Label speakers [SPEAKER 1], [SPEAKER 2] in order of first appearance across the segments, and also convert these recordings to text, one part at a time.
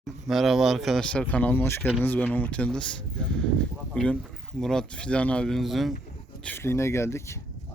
[SPEAKER 1] Merhaba arkadaşlar, kanalıma hoş geldiniz. Ben Umut Yıldız. Bugün Murat Fidan abimizin çiftliğine geldik.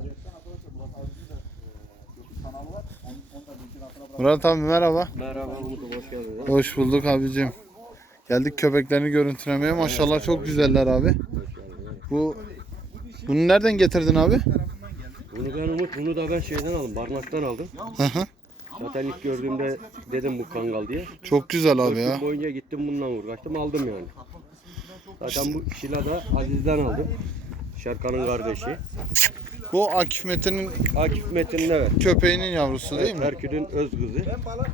[SPEAKER 1] Murat abi merhaba.
[SPEAKER 2] Merhaba Umut, hoş geldiniz.
[SPEAKER 1] Hoş bulduk abicim. Geldik köpeklerini görüntülemeye. Maşallah çok güzeller abi. Bunu nereden getirdin abi?
[SPEAKER 2] Bunu da ben şeyden aldım, barınaktan aldım.
[SPEAKER 1] Hı hı.
[SPEAKER 2] Zaten ilk gördüğümde dedim bu kangal diye.
[SPEAKER 1] Çok güzel abi
[SPEAKER 2] 4
[SPEAKER 1] ya.
[SPEAKER 2] gün boyunca gittim bundan uğraştım, aldım yani. Zaten bu Şila da Aziz'den aldım. Şerkan'ın kardeşi.
[SPEAKER 1] Bu Akif Metin'in
[SPEAKER 2] Akif Metin'in evet.
[SPEAKER 1] köpeğinin yavrusu değil mi?
[SPEAKER 2] Herkül'ün öz kızı.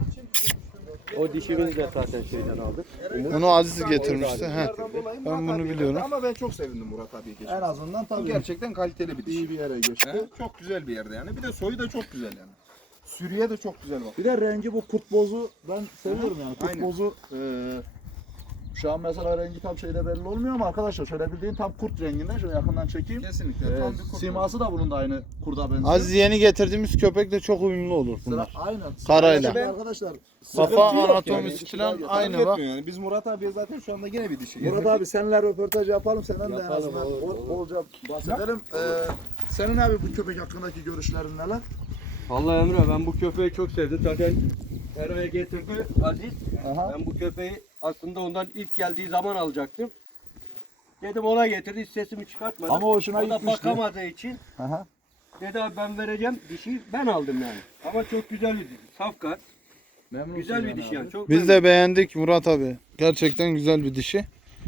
[SPEAKER 2] O dişimizi de zaten şeyden aldık. Umut.
[SPEAKER 1] Bunu Aziz getirmişti. He. Ben bunu biliyorum.
[SPEAKER 3] Ama ben çok sevindim Murat abiye geçmesi.
[SPEAKER 4] En azından
[SPEAKER 3] Bu
[SPEAKER 4] tabii
[SPEAKER 3] gerçekten kaliteli bir diş.
[SPEAKER 4] iyi bir yere geçti.
[SPEAKER 3] He, çok güzel bir yerde yani. Bir de soyu da çok güzel yani. Sürüye de çok güzel bak.
[SPEAKER 4] Bir de rengi bu kurt bozu ben seviyorum yani. Kurt
[SPEAKER 3] Aynen.
[SPEAKER 4] bozu şu an mesela rengi tam şeyde belli olmuyor ama arkadaşlar şöyle bildiğin tam kurt renginde. Şöyle yakından çekeyim.
[SPEAKER 3] Kesinlikle. Tam bir kurt.
[SPEAKER 4] Siması da bunun da aynı kurda benziyor.
[SPEAKER 1] Aziz yeni getirdiğimiz köpek de çok uyumlu olur
[SPEAKER 4] Sıra,
[SPEAKER 1] bunlar.
[SPEAKER 4] aynen.
[SPEAKER 1] Karayla.
[SPEAKER 4] Sıra- Arkadaşlar.
[SPEAKER 1] Kafa
[SPEAKER 4] sıkıntı yok
[SPEAKER 1] anatomisi
[SPEAKER 4] yani.
[SPEAKER 1] falan
[SPEAKER 4] Fark
[SPEAKER 1] aynı
[SPEAKER 3] Fark
[SPEAKER 1] bak.
[SPEAKER 3] etmiyor yani. Biz Murat abiye zaten şu anda yine bir dişi.
[SPEAKER 4] Murat abi seninle röportaj yapalım. Senden de en
[SPEAKER 2] Yapalım,
[SPEAKER 4] azından
[SPEAKER 2] olur.
[SPEAKER 4] bolca bahsedelim. Senin abi bu köpek hakkındaki görüşlerin neler?
[SPEAKER 2] Vallahi Emre, ben bu köpeği çok sevdim. Zaten Erve'ye getirdi Aziz.
[SPEAKER 4] Aha.
[SPEAKER 2] Ben bu köpeği aslında ondan ilk geldiği zaman alacaktım. Dedim ona getirdi, hiç sesimi çıkartmadım.
[SPEAKER 4] Ama hoşuna
[SPEAKER 2] o da
[SPEAKER 4] gitmişti.
[SPEAKER 2] bakamadığı için
[SPEAKER 4] Aha.
[SPEAKER 2] dedi abi ben vereceğim, dişi ben aldım yani. Ama çok güzel bir dişi. Safkan.
[SPEAKER 4] Memnunsun
[SPEAKER 2] Güzel bir
[SPEAKER 4] yani
[SPEAKER 2] dişi
[SPEAKER 4] abi.
[SPEAKER 2] yani. Çok
[SPEAKER 1] Biz de beğendik Murat abi. Gerçekten güzel bir dişi.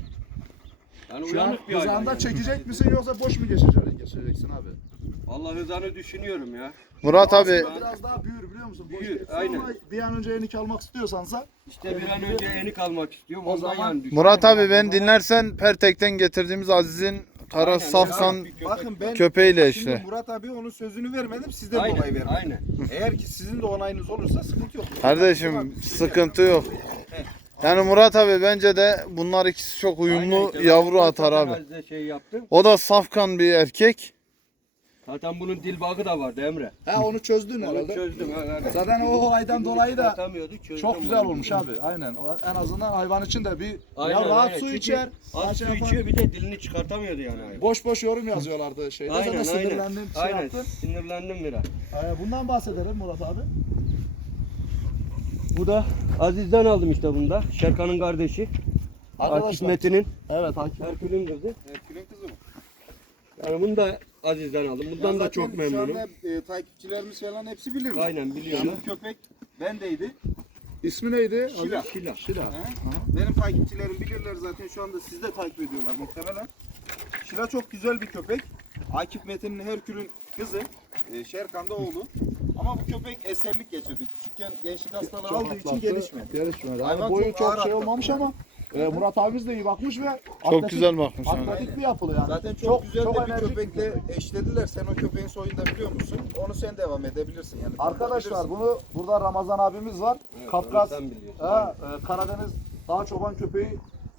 [SPEAKER 2] yani
[SPEAKER 4] Şu an
[SPEAKER 2] uyanık bir hayvan
[SPEAKER 4] hızanda
[SPEAKER 2] yani.
[SPEAKER 4] çekecek misin yoksa boş mu geçeceksin abi?
[SPEAKER 2] Vallahi hızını düşünüyorum ya.
[SPEAKER 1] Murat abi
[SPEAKER 4] Aslında biraz daha büyür biliyor musun? Boş
[SPEAKER 2] Büyür,
[SPEAKER 4] geçsin
[SPEAKER 2] aynen.
[SPEAKER 4] ama bir an önce enik almak istiyorsansa
[SPEAKER 2] İşte bir an önce enik almak istiyorum.
[SPEAKER 4] O
[SPEAKER 2] Ondan
[SPEAKER 4] zaman
[SPEAKER 2] yani düşünüyorum.
[SPEAKER 1] Murat abi ben dinlersen Pertek'ten getirdiğimiz Aziz'in kara
[SPEAKER 2] Aynen,
[SPEAKER 1] safkan
[SPEAKER 2] yani bir köpek.
[SPEAKER 3] Bakın ben
[SPEAKER 1] köpeğiyle
[SPEAKER 3] şimdi
[SPEAKER 1] işte.
[SPEAKER 3] Murat abi onun sözünü vermedim. Sizden dolayı
[SPEAKER 2] Aynen,
[SPEAKER 3] vermedim.
[SPEAKER 2] aynen.
[SPEAKER 3] Eğer ki sizin de onayınız olursa sıkıntı yok.
[SPEAKER 1] Kardeşim sıkıntı yok. Yani Murat abi bence de bunlar ikisi çok uyumlu
[SPEAKER 2] Aynen, işte
[SPEAKER 1] yavru
[SPEAKER 2] ben
[SPEAKER 1] atar
[SPEAKER 2] zaten
[SPEAKER 1] abi.
[SPEAKER 2] Aziz'e şey yaptım.
[SPEAKER 1] O da safkan bir erkek.
[SPEAKER 2] Zaten bunun dil bağı da vardı Emre.
[SPEAKER 4] onu çözdün
[SPEAKER 2] Onu
[SPEAKER 4] herhalde.
[SPEAKER 2] çözdüm. Ha, evet.
[SPEAKER 4] Zaten o olaydan dolayı da
[SPEAKER 2] Atamıyordu, çözdüm
[SPEAKER 4] çok güzel
[SPEAKER 2] onu.
[SPEAKER 4] olmuş abi. Aynen. En azından hayvan için de bir
[SPEAKER 2] Aynen,
[SPEAKER 4] ya rahat
[SPEAKER 2] aynen.
[SPEAKER 4] su
[SPEAKER 2] Çünkü
[SPEAKER 4] içer.
[SPEAKER 2] Az su
[SPEAKER 4] şey yapar.
[SPEAKER 2] içiyor, bir de dilini çıkartamıyordu yani. hayvan.
[SPEAKER 4] Boş boş yorum yazıyorlardı şeyde. Zaten
[SPEAKER 2] Aynen, aynen.
[SPEAKER 4] sinirlendim, şey
[SPEAKER 2] Aynen,
[SPEAKER 4] yaptın.
[SPEAKER 2] sinirlendim biraz.
[SPEAKER 4] Bundan bahsedelim Murat abi.
[SPEAKER 2] Bu da Aziz'den aldım işte bunu da. Şerkan'ın kardeşi. Akif
[SPEAKER 4] Arkadaşlar.
[SPEAKER 2] Metin'in.
[SPEAKER 4] Evet Hakim.
[SPEAKER 2] Herkül'ün kızı.
[SPEAKER 3] Herkül'ün kızı mı?
[SPEAKER 2] Yani bunu da Aziz'den aldım. Bundan da
[SPEAKER 3] Zaten
[SPEAKER 2] çok memnunum.
[SPEAKER 3] Şu anda takipçilerimiz falan hepsi bilir.
[SPEAKER 2] Aynen biliyorum.
[SPEAKER 3] Yani bu köpek bendeydi.
[SPEAKER 4] İsmi neydi?
[SPEAKER 3] Şila.
[SPEAKER 2] Şila.
[SPEAKER 4] Şila.
[SPEAKER 3] Benim takipçilerim bilirler zaten, şu anda siz de takip ediyorlar muhtemelen. Şila çok güzel bir köpek. Akif Metin'in Herkül'ün kızı. Şerkan da oğlu. Ama bu köpek eserlik geçirdi. Küçükken gençlik hastalığı aldığı için gelişmedi.
[SPEAKER 4] Gelişmedi.
[SPEAKER 3] Hayvan
[SPEAKER 4] Yani boyu
[SPEAKER 3] çok
[SPEAKER 4] çok
[SPEAKER 3] ağır
[SPEAKER 4] şey
[SPEAKER 3] atladı.
[SPEAKER 4] olmamış ama Murat abimiz de iyi bakmış ve
[SPEAKER 1] Çok güzel bakmış. yani.
[SPEAKER 4] atletik bir yapılı yani.
[SPEAKER 3] Zaten çok güzel de bir
[SPEAKER 4] enerjik
[SPEAKER 3] köpekle eşlediler. Sen o köpeğin soyunda biliyor musun? Onu sen devam edebilirsin. Yani
[SPEAKER 4] Arkadaşlar
[SPEAKER 3] bilirsin.
[SPEAKER 4] bunu burada Ramazan abimiz var.
[SPEAKER 2] Evet,
[SPEAKER 4] Kafkas,
[SPEAKER 2] onu sen biliyorsun.
[SPEAKER 4] Karadeniz dağ çoban köpeği.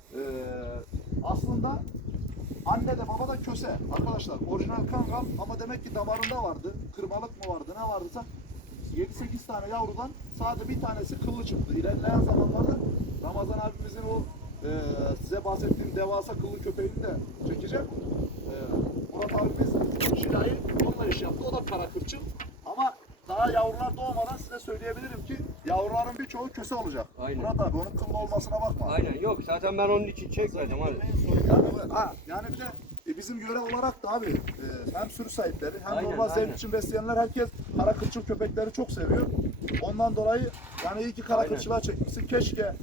[SPEAKER 4] Aslında anne de baba da köse. Arkadaşlar orijinal kangal ama demek ki damarında vardı. Kırmalık mı vardı ne vardıysa 7-8 tane yavrudan sadece bir tanesi kıllı çıktı. İlerleyen zamanlarda Ramazan abimizin o size bahsettiğim devasa kıllı köpeğini de çekeceğim. Murat abimiz Şila'yı onunla iş yaptı. O da kara kırçıl. Ama daha yavrular doğmadan size söyleyebilirim ki yavruların birçoğu köse olacak.
[SPEAKER 2] Aynen.
[SPEAKER 4] Murat abi onun kıllı olmasına bakma.
[SPEAKER 2] Aynen yok zaten ben onun için çekmedim hadi.
[SPEAKER 4] Yani bir de bizim görev olarak da abi hem sürü sahipleri hem
[SPEAKER 2] Aynen,
[SPEAKER 4] normal zevk
[SPEAKER 2] aynen.
[SPEAKER 4] için besleyenler herkes kara kırçıl köpekleri çok seviyor. Ondan dolayı yani iyi ki kara
[SPEAKER 2] Aynen.
[SPEAKER 4] kırçılar çekmişsin. Keşke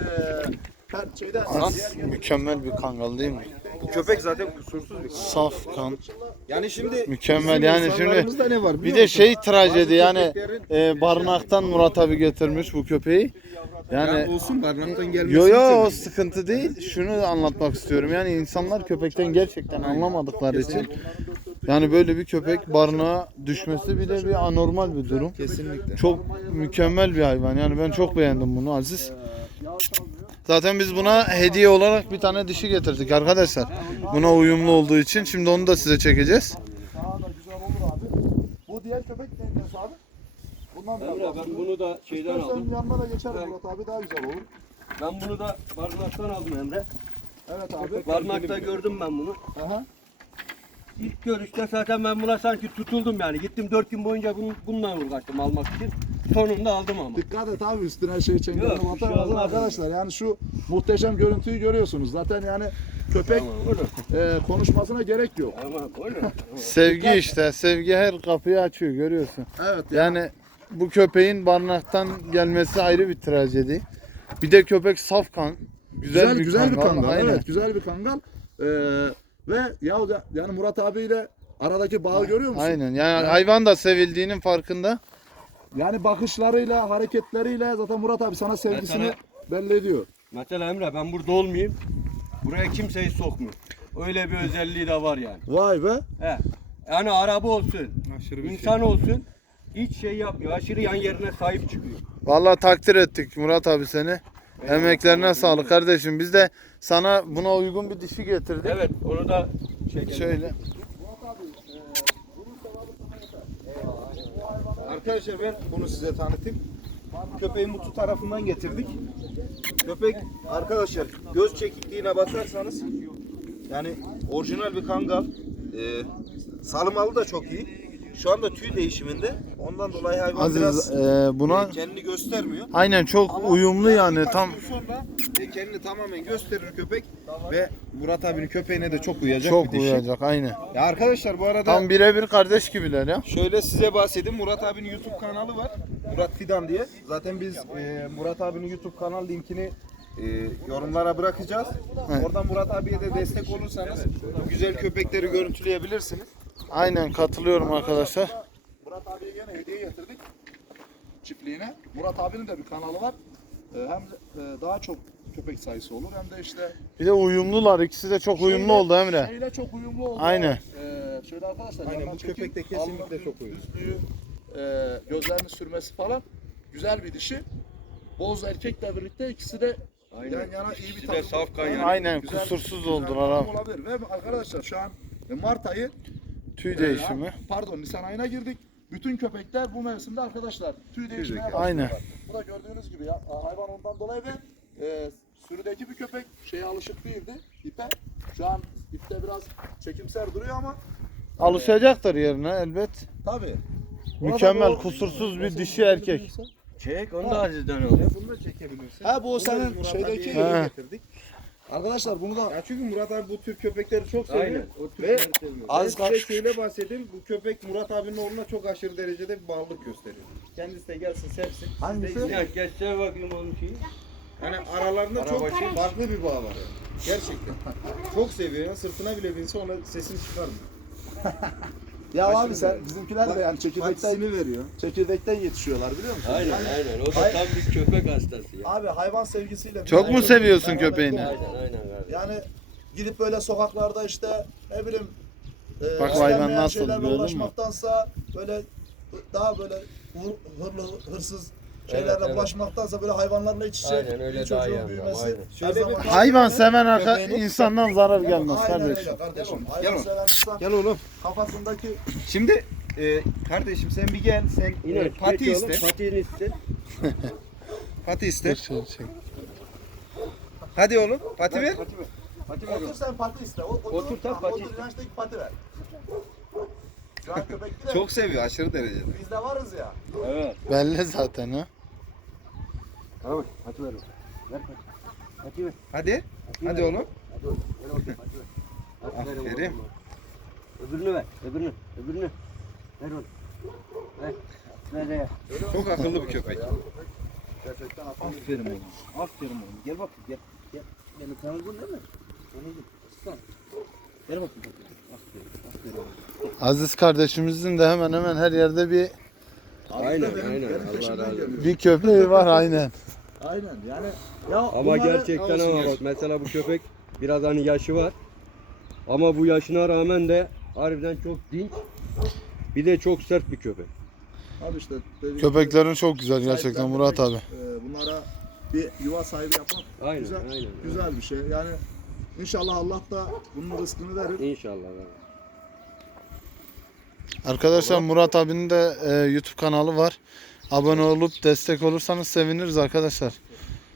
[SPEAKER 4] şeyde
[SPEAKER 1] Az mükemmel bir kangal değil mi?
[SPEAKER 3] Bu köpek zaten kusursuz bir.
[SPEAKER 1] Safkan.
[SPEAKER 3] Yani şimdi
[SPEAKER 1] Mükemmel yani şimdi.
[SPEAKER 3] insanlarımızda ne var
[SPEAKER 1] Bir
[SPEAKER 3] biliyor
[SPEAKER 1] de
[SPEAKER 3] musun?
[SPEAKER 1] şey trajedi yani
[SPEAKER 3] köpeklerin-
[SPEAKER 1] barınaktan Murat abi getirmiş bu köpeği.
[SPEAKER 3] Yani
[SPEAKER 1] Yani
[SPEAKER 3] olsun barınaktan gelmesi.
[SPEAKER 1] yo yo o sıkıntı değil. Şunu anlatmak istiyorum. Yani insanlar köpekten gerçekten anlamadıkları için yani böyle bir köpek barınağa düşmesi bile bir anormal bir durum.
[SPEAKER 3] Kesinlikle.
[SPEAKER 1] Çok mükemmel bir hayvan. Yani ben çok beğendim bunu Aziz. Zaten biz buna hediye olarak bir tane dişi getirdik arkadaşlar. Buna uyumlu olduğu için. Şimdi onu da size çekeceğiz.
[SPEAKER 4] daha da güzel olur abi. Bu diğer köpek neydi abi? Bundan biraz
[SPEAKER 2] Emre ben bunu da şeyden
[SPEAKER 4] İstersen
[SPEAKER 2] aldım.
[SPEAKER 4] yanına da geçerim Murat abi daha güzel olur.
[SPEAKER 2] Ben bunu da barınaktan aldım Emre.
[SPEAKER 4] Evet abi.
[SPEAKER 2] Barınakta gördüm ben bunu.
[SPEAKER 4] Aha.
[SPEAKER 2] İlk görüşte zaten ben buna sanki tutuldum yani. Gittim 4 gün boyunca bununla uğraştım almak için. Sonunda aldım ama.
[SPEAKER 4] Dikkat et abi üstüne şey çengelini
[SPEAKER 2] Yok, bir şey
[SPEAKER 4] batamazsın
[SPEAKER 2] olmaz.
[SPEAKER 4] arkadaşlar. Yani şu muhteşem görüntüyü görüyorsunuz. Zaten yani köpek
[SPEAKER 2] Tamam oğlum.
[SPEAKER 4] konuşmasına gerek yok.
[SPEAKER 2] Tamam oğlum.
[SPEAKER 1] Sevgi işte. Sevgi her kapıyı açıyor, görüyorsun.
[SPEAKER 4] Evet.
[SPEAKER 1] Yani bu köpeğin barınaktan gelmesi ayrı bir trajedi. Bir de köpek saf kan. Güzel bir kangal. Aynen.
[SPEAKER 4] Evet, güzel bir kangal. Ve yani Murat abiyle aradaki bağı görüyor musun?
[SPEAKER 1] Aynen. Yani hayvan da sevildiğinin farkında.
[SPEAKER 4] Yani bakışlarıyla, hareketleriyle zaten Murat abi sana sevgisini belli ediyor.
[SPEAKER 2] Mesela Emre ben burada olmayayım. Buraya kimseyi sokmuyor. Öyle bir özelliği de var yani.
[SPEAKER 4] Vay be.
[SPEAKER 2] He. Yani araba olsun, insan olsun. Hiç şey yapmıyor. Aşırı yan yerine sahip çıkıyor.
[SPEAKER 1] Vallahi takdir ettik Murat abi seni. Emeklerine sağlık kardeşim. Biz de sana buna uygun bir dişi getirdik.
[SPEAKER 2] Evet onu da çekelim.
[SPEAKER 1] Şöyle.
[SPEAKER 3] Arkadaşlar ben bunu size tanıtayım. Köpeği Mutlu tarafından getirdik. Köpek arkadaşlar göz çekikliğine bakarsanız yani orijinal bir kangal. Salımalı da çok iyi. Şu anda tüy değişiminde. Ondan dolayı hayvan
[SPEAKER 1] Aziz
[SPEAKER 3] biraz
[SPEAKER 1] buna
[SPEAKER 3] kendini göstermiyor.
[SPEAKER 1] aynen çok uyumlu yani
[SPEAKER 3] Birkaç
[SPEAKER 1] tam
[SPEAKER 3] gün sonra kendini tamamen gösterir köpek ve Murat abinin köpeğine de çok uyacak
[SPEAKER 1] çok
[SPEAKER 3] bir dişi.
[SPEAKER 1] uyacak aynen.
[SPEAKER 3] Ya arkadaşlar bu arada
[SPEAKER 1] Tam birebir kardeş gibiler ya.
[SPEAKER 3] şöyle size bahsedeyim. Murat abinin YouTube kanalı var. Murat Fidan diye. Zaten biz Murat abinin YouTube kanal linkini yorumlara bırakacağız.
[SPEAKER 1] Evet.
[SPEAKER 3] Oradan Murat abiye de destek olursanız güzel köpekleri görüntüleyebilirsiniz.
[SPEAKER 1] Aynen katılıyorum arkadaşlar.
[SPEAKER 4] Murat abiye yine hediye getirdik çiftliğine. Murat abinin de bir kanalı var. Hem daha çok köpek sayısı olur hem de işte
[SPEAKER 1] Bir de uyumlular. İkisi de çok uyumlu oldu Emre.
[SPEAKER 4] Şeyle çok uyumlu oldu.
[SPEAKER 1] Aynen.
[SPEAKER 4] Şöyle arkadaşlar.
[SPEAKER 3] Aynen,
[SPEAKER 4] yandan
[SPEAKER 3] bu
[SPEAKER 4] çekeyim.
[SPEAKER 3] köpek de kesinlikle
[SPEAKER 4] Alnı,
[SPEAKER 3] çok uyumlu.
[SPEAKER 4] düzlüğü, gözlerini sürmesi falan güzel bir dişi. Boz erkekle birlikte ikisi de yan yana iyi bir
[SPEAKER 2] İkisi de
[SPEAKER 4] takım.
[SPEAKER 2] safkan yani.
[SPEAKER 1] Aynen
[SPEAKER 4] Güzel-
[SPEAKER 1] kusursuz
[SPEAKER 4] güzel
[SPEAKER 1] oldular
[SPEAKER 4] takım
[SPEAKER 1] abi.
[SPEAKER 4] olabilir. Ve arkadaşlar şu an Mart ayı
[SPEAKER 1] Tüy değişimi.
[SPEAKER 4] Pardon Nisan ayına girdik. Bütün köpekler bu mevsimde arkadaşlar tüy değişmeye başlıyorlar.
[SPEAKER 1] Aynen.
[SPEAKER 4] Bu da gördüğünüz gibi ya hayvan ondan dolayı ve sürüdeki bir köpek şeye alışık değildi ipe. Şu an ipte biraz çekimser duruyor ama
[SPEAKER 1] Alışacaktır yerine elbet.
[SPEAKER 4] tabii.
[SPEAKER 1] Mükemmel kusursuz bir dişi erkek.
[SPEAKER 2] Çek onu da Aziz'den al.
[SPEAKER 3] Bunu da çekebilirsin.
[SPEAKER 4] Ha bu o
[SPEAKER 3] Bunu da
[SPEAKER 4] senin
[SPEAKER 3] Murat
[SPEAKER 4] şeydeki
[SPEAKER 3] abiye
[SPEAKER 1] He.
[SPEAKER 3] getirdik.
[SPEAKER 4] arkadaşlar bunu da
[SPEAKER 3] Ya çünkü Murat abi bu tür köpekleri çok seviyor.
[SPEAKER 2] Aynen. O
[SPEAKER 3] Ve
[SPEAKER 2] Türkleri seviyor.
[SPEAKER 3] ben
[SPEAKER 4] Az
[SPEAKER 3] size
[SPEAKER 4] kaç-
[SPEAKER 3] şöyle bahsedeyim. Bu köpek Murat abinin oğluna çok aşırı derecede bir bağlılık gösteriyor. Kendisi de gelsin sevsin.
[SPEAKER 4] Hangisi?
[SPEAKER 2] Ya geçsene bakayım onun şeyi.
[SPEAKER 3] Yani aralarında çok
[SPEAKER 2] Arabaşı.
[SPEAKER 3] farklı bir bağ var. Gerçekten. Çok seviyor ya. Sırtına bile binse ona sesini çıkarmıyor.
[SPEAKER 4] Ya abi
[SPEAKER 3] Aşırı
[SPEAKER 4] sen
[SPEAKER 3] derecede.
[SPEAKER 4] bizimkiler de yani
[SPEAKER 3] Patisini veriyor.
[SPEAKER 4] çekirdekten yetişiyorlar biliyor musun?
[SPEAKER 2] Aynen
[SPEAKER 4] Yani
[SPEAKER 2] aynen. O da tam bir köpek hastası ya.
[SPEAKER 4] abi hayvan sevgisiyle
[SPEAKER 1] Çok mu seviyorsun
[SPEAKER 4] beraber
[SPEAKER 1] köpeğini?
[SPEAKER 4] doğmuş.
[SPEAKER 2] Aynen aynen kardeşim.
[SPEAKER 4] Yani gidip böyle sokaklarda işte ne bileyim
[SPEAKER 1] Bak
[SPEAKER 4] istenmeyen
[SPEAKER 1] hayvan nasıl,
[SPEAKER 4] şeylerle
[SPEAKER 1] gördün mü?
[SPEAKER 4] uğraşmaktansa böyle daha böyle hırsız şeylerle
[SPEAKER 2] evet.
[SPEAKER 4] bulaşmaktansa böyle hayvanlarla iç içe
[SPEAKER 2] Aynen, öyle
[SPEAKER 4] bir
[SPEAKER 2] daha
[SPEAKER 4] çocuğun
[SPEAKER 2] iyi anlıyorum,
[SPEAKER 4] büyümesi
[SPEAKER 2] aynen.
[SPEAKER 4] her
[SPEAKER 3] Şöyle
[SPEAKER 4] zaman
[SPEAKER 3] bir-
[SPEAKER 1] Hayvan seven
[SPEAKER 3] Köpeğini-
[SPEAKER 1] insandan zarar gelmez
[SPEAKER 4] aynen
[SPEAKER 1] kardeşim.
[SPEAKER 4] öyle kardeşim.
[SPEAKER 3] Gel
[SPEAKER 4] Hayvan
[SPEAKER 3] oğlum.
[SPEAKER 4] seven insan
[SPEAKER 3] Gel oğlum.
[SPEAKER 4] kafasındaki
[SPEAKER 3] Şimdi kardeşim sen bir gel. Sen
[SPEAKER 2] Yine
[SPEAKER 3] pati
[SPEAKER 2] geç oğlum,
[SPEAKER 3] iste.
[SPEAKER 2] Patiğini iste.
[SPEAKER 3] Pati iste.
[SPEAKER 1] Şöyle çek.
[SPEAKER 3] Hadi oğlum. Pati ver.
[SPEAKER 4] otur sen pati iste.
[SPEAKER 2] Otur sen pati
[SPEAKER 4] Otur
[SPEAKER 2] iste.
[SPEAKER 4] inançtaki pati ver. Şu an köpekli de
[SPEAKER 3] Çok seviyor aşırı derecede.
[SPEAKER 4] biz de varız ya.
[SPEAKER 2] Evet.
[SPEAKER 1] Belli zaten ha.
[SPEAKER 2] Tamam. Pati ver. Ver pati. Pati ver.
[SPEAKER 3] Hadi. Hadi oğlum.
[SPEAKER 2] Hadi oğlum. Ver bakayım pati ver. Pati ver oğlum.
[SPEAKER 3] Aferin.
[SPEAKER 2] Öbürünü ver. Öbürünü. Öbürünü. Ver oğlum. Ver. Ver ya.
[SPEAKER 3] Çok akıllı bir köpek.
[SPEAKER 4] Gerçekten
[SPEAKER 2] Aferin oğlum. Aferin oğlum. Gel bakayım gel. Gel. Beni tanıdın değil mi? Tanıdın. Aslan. Gel bakayım. Aferin. Aferin oğlum.
[SPEAKER 1] Aziz kardeşimizin de hemen hemen her yerde bir
[SPEAKER 2] Aynen
[SPEAKER 4] benim-
[SPEAKER 2] aynen.
[SPEAKER 4] benim
[SPEAKER 2] Allah
[SPEAKER 4] peşimden
[SPEAKER 2] razı olsun.
[SPEAKER 4] geliyor.
[SPEAKER 1] bir köpeği var aynen.
[SPEAKER 4] Aynen yani. Ya
[SPEAKER 2] Ama
[SPEAKER 4] bunları-
[SPEAKER 2] gerçekten
[SPEAKER 3] olsun
[SPEAKER 2] ama
[SPEAKER 3] yaş.
[SPEAKER 2] bak mesela bu köpek biraz hani yaşı var. Ama bu yaşına rağmen de harbiden çok dinç. Bir de çok sert bir köpek.
[SPEAKER 4] Abi işte dediğim
[SPEAKER 1] Köpeklerin çok güzel gerçekten
[SPEAKER 4] sahiplendirmek,
[SPEAKER 1] Murat abi.
[SPEAKER 4] Bunlara bir yuva sahibi yapmak
[SPEAKER 2] Aynen
[SPEAKER 4] güzel,
[SPEAKER 2] aynen.
[SPEAKER 4] güzel bir şey. Yani inşallah Allah da bunun rızkını verir.
[SPEAKER 2] İnşallah. abi.
[SPEAKER 1] Arkadaşlar Murat abinin de YouTube kanalı var. Abone olup destek olursanız seviniriz arkadaşlar.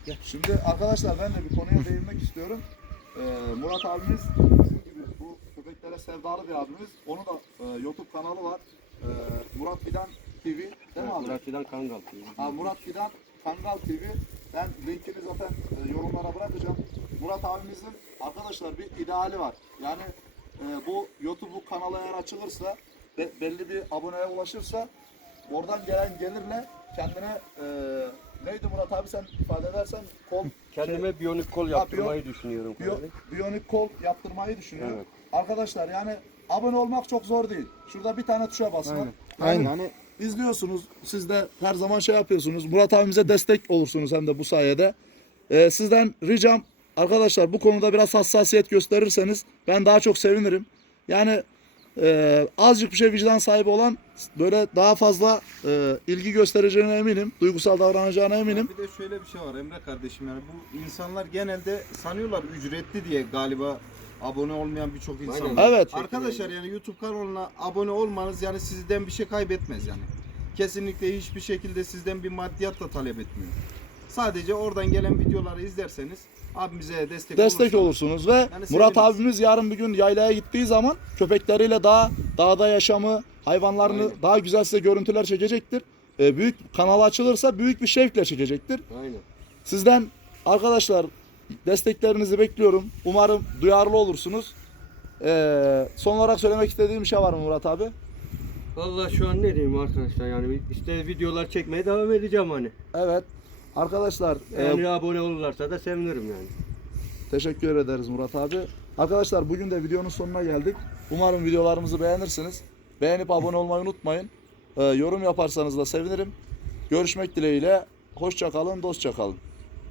[SPEAKER 4] Şimdi arkadaşlar ben de bir konuya değinmek istiyorum. Murat abimiz bizim gibi bu köpeklere sevdalı bir abimiz. Onun da YouTube kanalı var. Murat Fidan TV değil mi abi?
[SPEAKER 2] Murat Fidan Kangal.
[SPEAKER 4] Murat Fidan Kangal TV. Ben linkini zaten yorumlara bırakacağım. Murat abimizin arkadaşlar bir ideali var. Yani bu YouTube kanalı eğer açılırsa belli bir aboneye ulaşırsa oradan gelen gelirle kendine neydi Murat abi sen ifade edersen kol
[SPEAKER 2] Kendime biyonik kol yaptırmayı düşünüyorum.
[SPEAKER 4] biyonik kol yaptırmayı düşünüyorum.
[SPEAKER 2] Evet.
[SPEAKER 4] Arkadaşlar yani abone olmak çok zor değil. Şurada bir tane tuşa basmak.
[SPEAKER 1] Aynen.
[SPEAKER 4] Yani izliyorsunuz. Siz de her zaman şey yapıyorsunuz. Murat abimize destek olursunuz hem de bu sayede. Sizden ricam arkadaşlar bu konuda biraz hassasiyet gösterirseniz ben daha çok sevinirim. Yani azıcık bir şey vicdan sahibi olan böyle daha fazla ilgi göstereceğine eminim. Duygusal davranacağına eminim.
[SPEAKER 3] Bir de şöyle bir şey var Emre kardeşim, yani bu insanlar genelde sanıyorlar ücretli diye galiba abone olmayan birçok insan
[SPEAKER 2] Aynen.
[SPEAKER 3] var.
[SPEAKER 4] Evet.
[SPEAKER 3] Arkadaşlar yani YouTube kanalına abone olmanız yani sizden bir şey kaybetmez yani. Kesinlikle hiçbir şekilde sizden bir maddiyat da talep etmiyor. Sadece oradan gelen videoları izlerseniz abimize destek
[SPEAKER 4] olursunuz ve Murat
[SPEAKER 3] seviniriz.
[SPEAKER 4] abimiz yarın bir gün yaylaya gittiği zaman köpekleriyle dağda yaşamı, hayvanlarını
[SPEAKER 3] Aynen.
[SPEAKER 4] daha güzel size görüntüler çekecektir. Büyük kanal açılırsa büyük bir şevkle çekecektir.
[SPEAKER 2] Aynen.
[SPEAKER 4] Sizden arkadaşlar desteklerinizi bekliyorum. Umarım duyarlı olursunuz. Son olarak söylemek istediğim bir şey var mı Murat abi?
[SPEAKER 2] Vallahi şu an ne diyeyim arkadaşlar, yani işte videolar çekmeye devam edeceğim hani.
[SPEAKER 4] Evet. Arkadaşlar
[SPEAKER 2] Yani abone olurlarsa da sevinirim yani.
[SPEAKER 4] teşekkür ederiz Murat abi. Arkadaşlar bugün de videonun sonuna geldik. Umarım videolarımızı beğenirsiniz. Beğenip abone olmayı unutmayın. Yorum yaparsanız da sevinirim. Görüşmek dileğiyle. Hoşça kalın, dostça kalın.